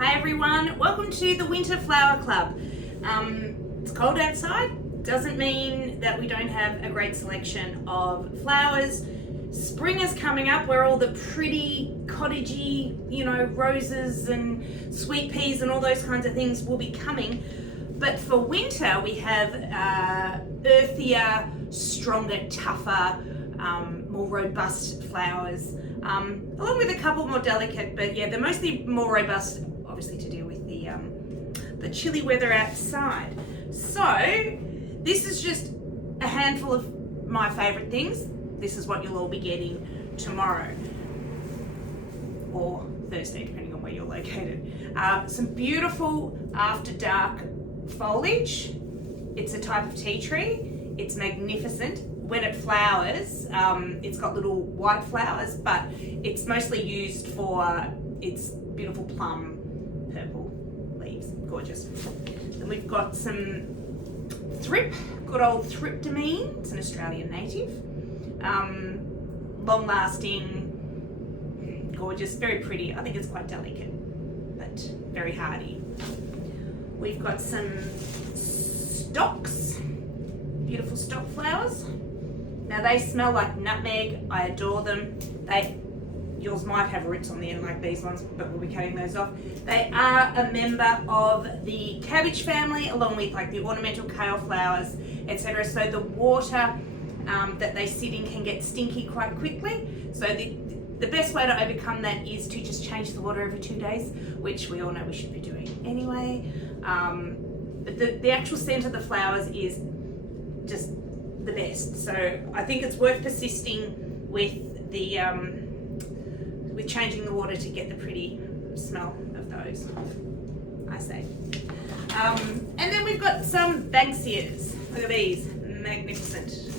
Hi everyone, welcome to the Winter Flower Club. It's cold outside, doesn't mean that we don't have a great selection of flowers. Spring is coming up where all the pretty cottagey, roses and sweet peas and all those kinds of things will be coming. But for winter we have earthier, stronger, tougher, more robust flowers, along with a couple more delicate, but yeah, they're mostly more robust, obviously to do with the chilly weather outside. So this is just a handful of my favourite things. This is what you'll all be getting tomorrow or Thursday, depending on where you're located. Some beautiful after dark foliage. It's a type of tea tree. It's magnificent. When it flowers, it's got little white flowers, but it's mostly used for its beautiful plum purple leaves. Gorgeous. Then we've got some thrip, good old Thryptomene. It's an Australian native. Long lasting, gorgeous, very pretty. I think it's quite delicate, but very hardy. We've got some stocks, beautiful stock flowers. Now they smell like nutmeg. I adore them. Yours might have roots on the end like these ones, but we'll be cutting those off. They are a member of the cabbage family, along with like the ornamental kale flowers, etc. So the water that they sit in can get stinky quite quickly. So the best way to overcome that is to just change the water every 2 days, which we all know we should be doing anyway. But the actual scent of the flowers is just the best. So I think it's worth persisting with the with changing the water to get the pretty smell of those, I say. And then we've got some Banksias. Look at these, magnificent,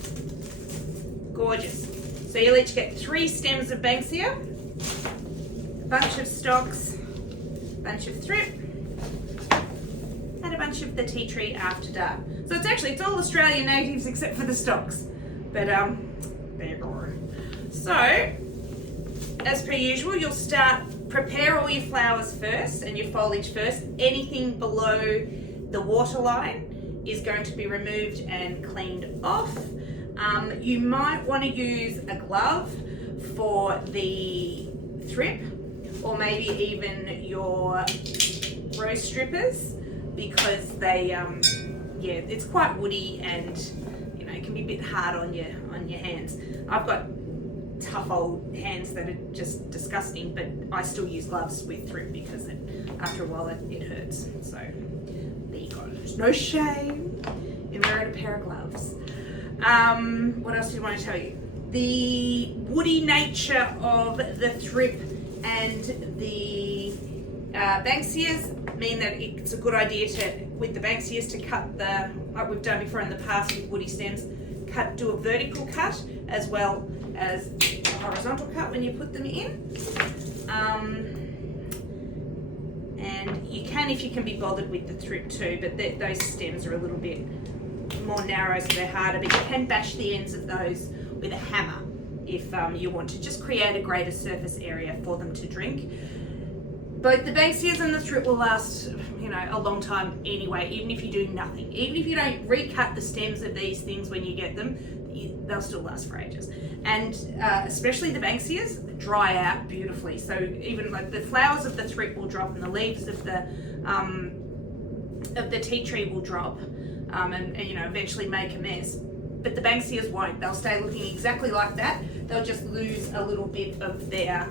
gorgeous. So you'll each get 3 stems of Banksia, a bunch of stocks, a bunch of thrip, and a bunch of the tea tree after dark. So it's all Australian natives except for the stocks, but they're boring. So as per usual, you'll prepare all your flowers first and your foliage first. Anything below the waterline is going to be removed and cleaned off. You might want to use a glove for the thrip, or maybe even your rose strippers, because they it's quite woody and it can be a bit hard on your hands. I've got tough old hands that are just disgusting, but I still use gloves with thrip because after a while it hurts. So there you go. There's no shame in wearing a pair of gloves. What else do you want to tell you? The woody nature of the thrip and the Banksias mean that it's a good idea with the Banksias to cut like we've done before in the past with woody stems, do a vertical cut as well as a horizontal cut when you put them in. And you can, if you can be bothered with the thrip too, but those stems are a little bit more narrow, so they're harder, but you can bash the ends of those with a hammer if you want to just create a greater surface area for them to drink. Both the Banksias and the thrip will last, a long time anyway, even if you do nothing. Even if you don't recut the stems of these things when you get them, they'll still last for ages. And especially the Banksias dry out beautifully. So even like the flowers of the thrip will drop and the leaves of the tea tree will drop and eventually make a mess. But the Banksias won't. They'll stay looking exactly like that. They'll just lose a little bit of their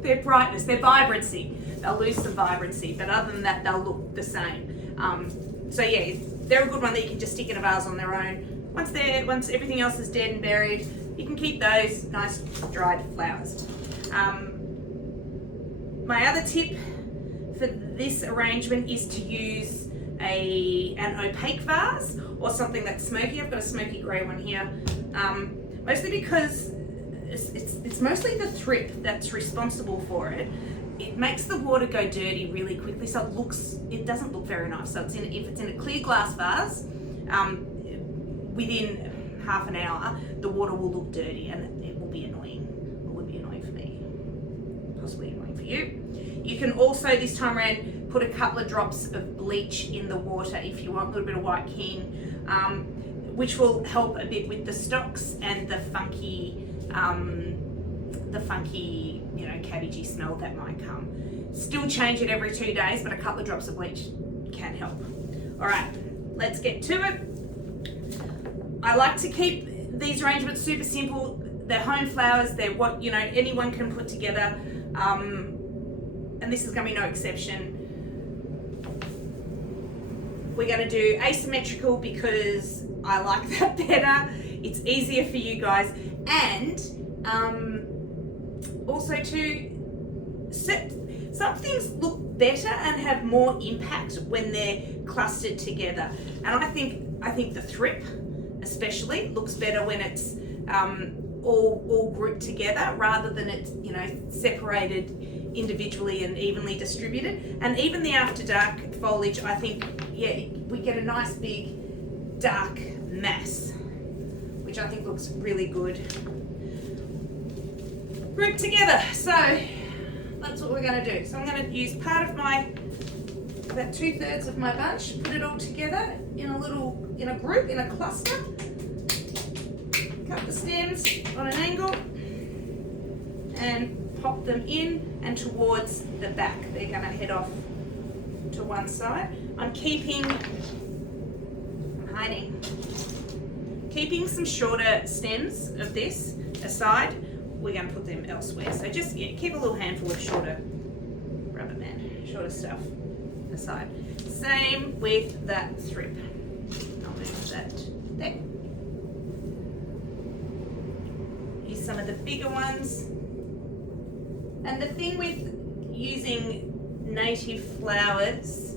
their brightness, their vibrancy. They'll lose some vibrancy, but other than that, they'll look the same. So yeah, they're a good one that you can just stick in a vase on their own. Once everything else is dead and buried, you can keep those nice dried flowers. My other tip for this arrangement is to use an opaque vase or something that's smoky. I've got a smoky grey one here, mostly because it's mostly the thrip that's responsible for it. It makes the water go dirty really quickly, so it doesn't look very nice. So if it's in a clear glass vase, within half an hour, the water will look dirty and it will be annoying. You can also this time around put a couple of drops of bleach in the water if you want, a little bit of white king, which will help a bit with the stalks and the funky, you know, cabbagey smell that might come. Still change it every 2 days, but a couple of drops of bleach can help. All right, let's get to it. I like to keep these arrangements super simple. They're home flowers. They're what, you know, anyone can put together. And this is going to be no exception. We're going to do asymmetrical because I like that better. It's easier for you guys. And also to some things look better and have more impact when they're clustered together. And I think the thrip especially looks better when it's all grouped together rather than it's, you know, separated individually and evenly distributed. And even the after dark foliage, I think, yeah, we get a nice big dark mass, which I think looks really good grouped together. So that's what we're going to do. So I'm going to use part of my, about 2/3 of my bunch, put it all together in a group, in a cluster. Cut the stems on an angle and pop them in and towards the back. They're going to head off to one side. I'm hiding. Keeping some shorter stems of this aside. We're going to put them elsewhere. So just keep a little handful of shorter shorter stuff aside. Same with that thrip. I'll move that there. Use some of the bigger ones. And the thing with using native flowers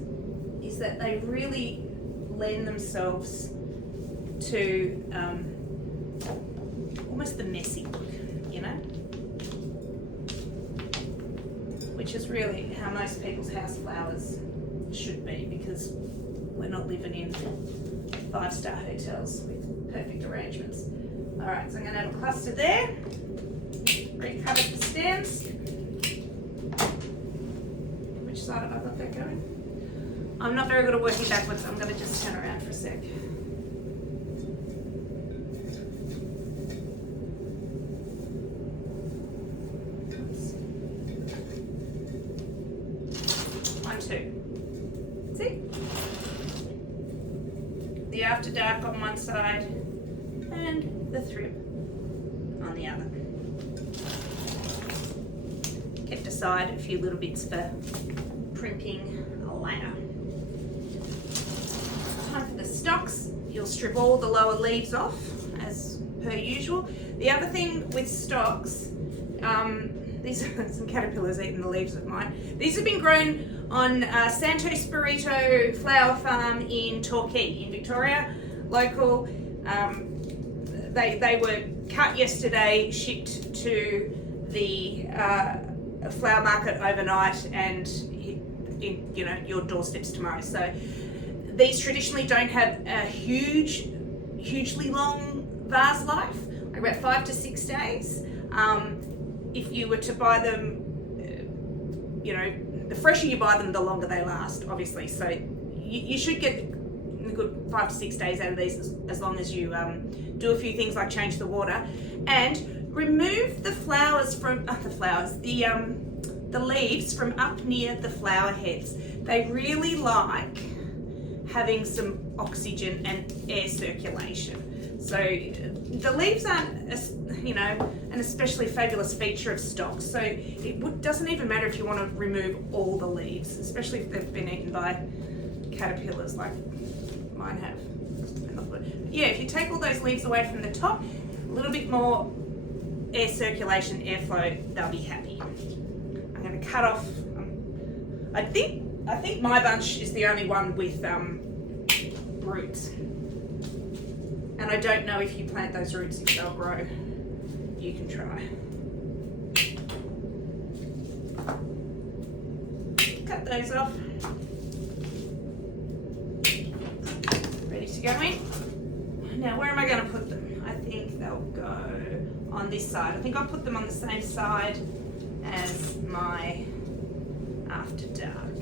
is that they really lend themselves to almost the messy look, you know? Which is really how most people's house flowers should be, because we're not living in 5-star hotels with perfect arrangements. All right, so I'm going to have a cluster there. Recovered the stems. Which side have I got that going? I'm not very good at working backwards, so I'm going to just turn around for a sec. Oops. 1, 2. See? The after dark on one side and the thrip on the other. Kept aside a few little bits for primping later. Time for the stalks. You'll strip all the lower leaves off as per usual. The other thing with stalks, these are some caterpillars eating the leaves of mine. These have been grown on Santo Spirito Flower Farm in Torquay in Victoria, local. They were cut yesterday, shipped to the flower market overnight, and in your doorsteps tomorrow. So these traditionally don't have a hugely long vase life, like about 5 to 6 days. If you were to buy them, the fresher you buy them, the longer they last, obviously. So you should get a good 5 to 6 days out of these, as long as you do a few things like change the water and remove the flowers from the leaves from up near the flower heads. They really like having some oxygen and air circulation. So the leaves aren't, an especially fabulous feature of stocks. So it doesn't even matter if you want to remove all the leaves, especially if they've been eaten by caterpillars like mine have. Yeah, if you take all those leaves away from the top, a little bit more air circulation, airflow, they'll be happy. I'm going to cut off. I think my bunch is the only one with roots, and I don't know if you plant those roots if they'll grow. You can try. Cut those off. Ready to go in. Now, where am I going to put them? I think they'll go on this side. I think I'll put them on the same side as my After Dark.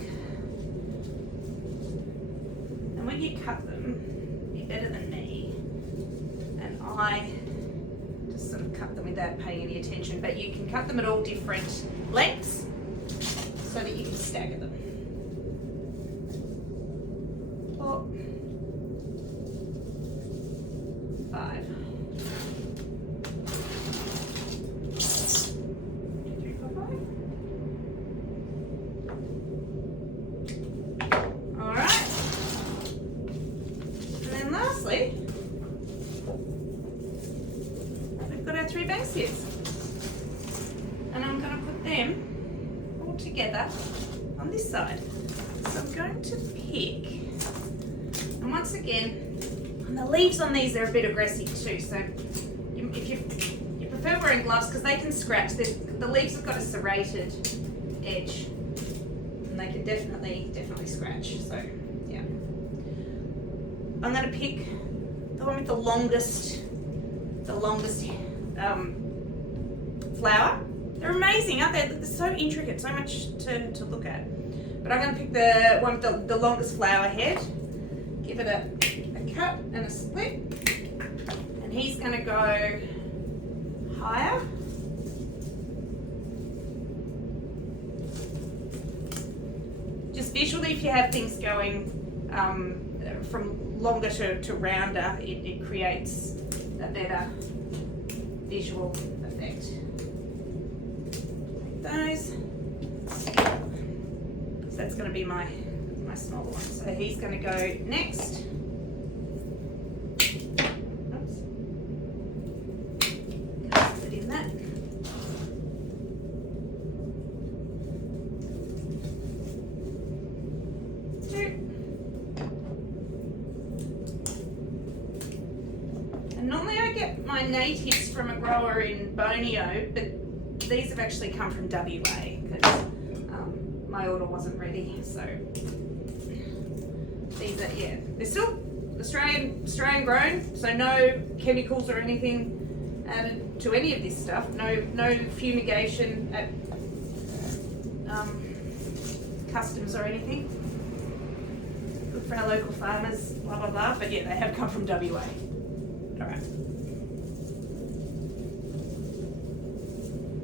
And when you cut them, be better than me. And I just sort of cut them without paying any attention, but you can cut them at all different lengths so that you can stagger them. 4, 5, 3, 4, 5. All right. And then lastly, we've got our 3 Banksias. And I'm going to put them all together on this side. So I'm going to pick, and once again, and the leaves on these are a bit aggressive too, so if you prefer wearing gloves because they can scratch, the leaves have got a serrated edge and they can definitely scratch, so yeah. I'm going to pick the one with the longest flower. They're amazing, aren't they? They're so intricate, so much to look at. But I'm going to pick the one with the longest flower head, give it a cut and a split, and he's going to go higher. Just visually, if you have things going from longer to rounder, it creates a better visual effect. Those. So that's going to be my smaller one. So he's going to go next. Oops. Put in that. And normally I get my natives from a grower in Borneo, but these have actually come from WA because my order wasn't ready. So these are, yeah, they're still Australian grown, so no chemicals or anything added to any of this stuff. No fumigation at customs or anything. Good for our local farmers, blah blah blah. But yeah, they have come from WA. All right.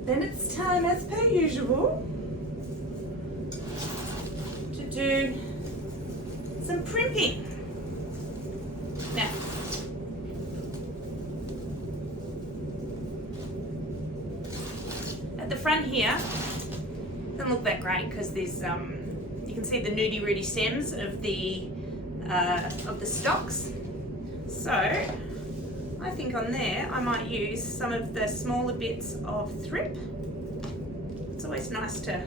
Then it's time, as per usual, to do some primping. Now, at the front here, doesn't look that great because there's you can see the nudie rooty stems of the stalks. So I think on there I might use some of the smaller bits of thrip. It's always nice to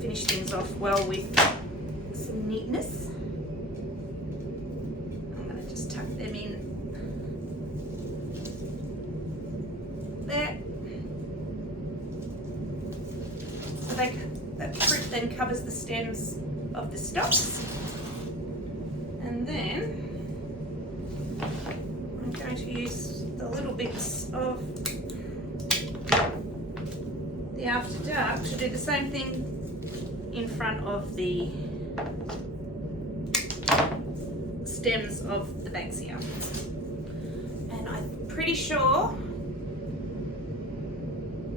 finish things off well with some neatness. I'm going to just tuck them in there. So that fruit then covers the stems of the stalks. And then I'm going to use the little bits of the After Dark to do the same thing in front of the stems of the Banksia. And I'm pretty sure,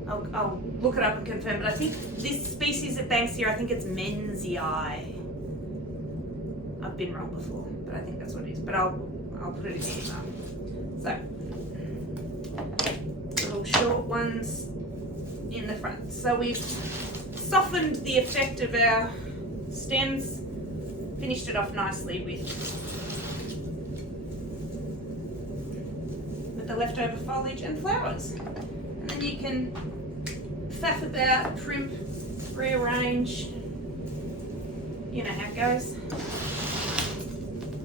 I'll look it up and confirm, but I think this species of Banksia, I think it's Menzii. I've been wrong before, but I think that's what it is. But I'll put it in the email. So, little short ones in the front. So we've softened the effect of our stems, finished it off nicely with the leftover foliage and flowers. And then you can faff about, primp, rearrange, you know how it goes,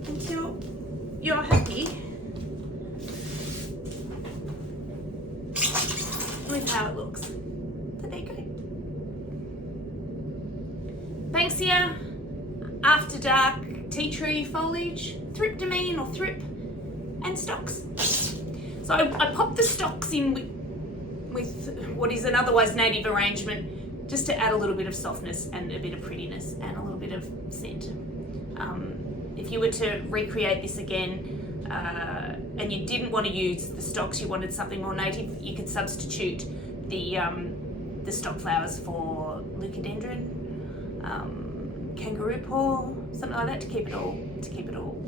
until you're happy with how it looks. So there you go. Banksia, After Dark, tea tree foliage, thryptomene or thrip, and stalks. So I popped the stalks in with what is an otherwise native arrangement just to add a little bit of softness and a bit of prettiness and a little bit of scent. If you were to recreate this again, and you didn't want to use the stocks, you wanted something more native, you could substitute the stock flowers for leucadendron, kangaroo paw, something like that, to keep it all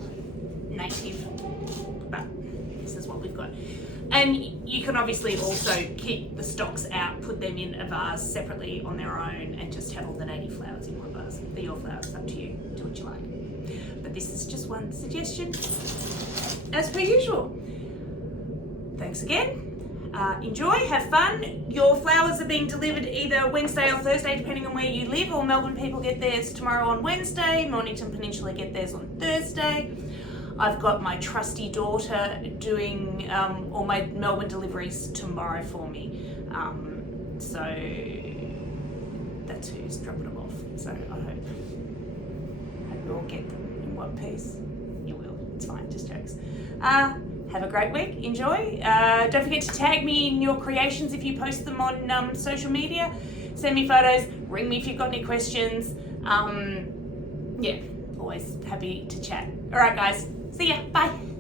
native. But this is what we've got. And you can obviously also keep the stocks out, put them in a vase separately on their own, and just have all the native flowers in one vase. They're your flowers, up to you, do what you like. But this is just one suggestion, as per usual. Thanks again. Enjoy, have fun. Your flowers are being delivered either Wednesday or Thursday, depending on where you live, or Melbourne people get theirs tomorrow on Wednesday, Mornington Peninsula get theirs on Thursday. I've got my trusty daughter doing all my Melbourne deliveries tomorrow for me. So that's who's dropping them off. So I hope you all get them in one piece. You will. It's fine, just jokes. Have a great week. Enjoy. Don't forget to tag me in your creations if you post them on social media. Send me photos. Ring me if you've got any questions. Yeah, always happy to chat. All right, guys. See ya. Bye.